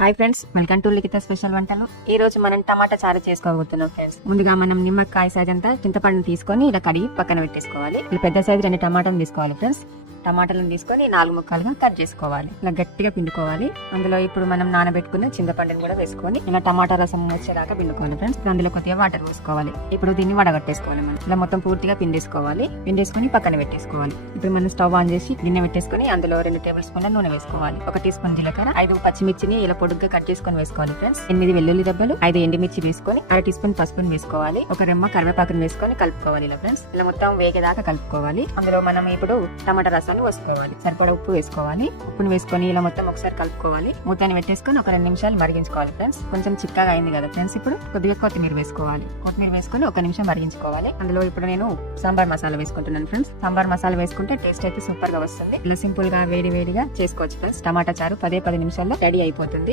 Hi friends, welcome to Likhitha special వంటలు. ఈ రోజు మనం టమాటా చారు చేసుకోబోతున్నాం ఫ్రెండ్స్. ముందుగా మనం నిమ్మకాయ సైజ్ అంతా చింతపండుని తీసుకొని ఇలా కడిగి పక్కన పెట్టేసుకోవాలి. ఇలా పెద్ద సైజ్ 2 టమాటాలు తీసుకోవాలి ఫ్రెండ్స్. టమాటాలను తీసుకొని 4 ముక్కలుగా కట్ చేసుకోవాలి. ఇలా గట్టిగా పిండుకోవాలి. అందులో ఇప్పుడు మనం నానబెట్టుకున్న చింతపండుని కూడా వేసుకొని ఇలా టమాటా రసం వచ్చేదాకా పిండుకోవాలి ఫ్రెండ్స్. ఇప్పుడు అందులో కొద్దిగా వాటర్ వేసుకోవాలి. ఇప్పుడు దీన్ని వడగట్టేసుకోవాలి. మనం ఇలా మొత్తం పూర్తిగా పిండేసుకోవాలి. పిండేసుకొని పక్కన పెట్టేసుకోవాలి. ఇప్పుడు మనం స్టవ్ ఆన్ చేసి గిన్నె పెట్టేసుకొని అందులో 2 టేబుల్ స్పూన్ల నూనె వేసుకోవాలి. 1 టీ స్పూన్ జీలకర్ర, 5 పచ్చిమిర్చిని ఇలా పొడుగ్గా కట్ చేసుకొని వేసుకోవాలి ఫ్రెండ్స్. 8 వెల్లుల్లి దెబ్బలు, 5 ఎండుమిర్చి వేసుకొని 1/2 టీ స్పూన్ పసుపుని వేసుకోవాలి. 1 రెమ్మ కరివేపాకుని వేసుకొని కలుపుకోవాలి. ఇలా ఫ్రెండ్స్ ఇలా మొత్తం వేగేదాకా కలుపుకోవాలి. అందులో మనం ఇప్పుడు టమాటా రసాన్ని వేసుకోవాలి. సరిపడా ఉప్పు వేసుకోవాలి. ఉప్పుని వేసుకొని ఇలా మొత్తం ఒకసారి కలుపుకోవాలి. మూతని పెట్టేసుకొని ఒక 2 నిమిషాలు మరిగించుకోవాలి ఫ్రెండ్స్. కొంచెం చిక్కగా అయింది కదా ఫ్రెండ్స్. ఇప్పుడు కొద్దిగా కొత్తిమీర వేసుకోవాలి. కొత్తిమీర వేసుకొని 1 నిమిషం మరిగించుకోవాలి. అందులో ఇప్పుడు నేను సాంబార్ మసాలా వేసుకుంటున్నాను ఫ్రెండ్స్. సాంబార్ మసాలా వేసుకుంటే టేస్ట్ అయితే సూపర్ గా వస్తుంది. ఇలా సింపుల్ గా వేడిగా చేసుకోవచ్చు ఫ్రెండ్స్. టమాటా చారు 10 నిమిషాల్లో రెడీ అయిపోతుంది.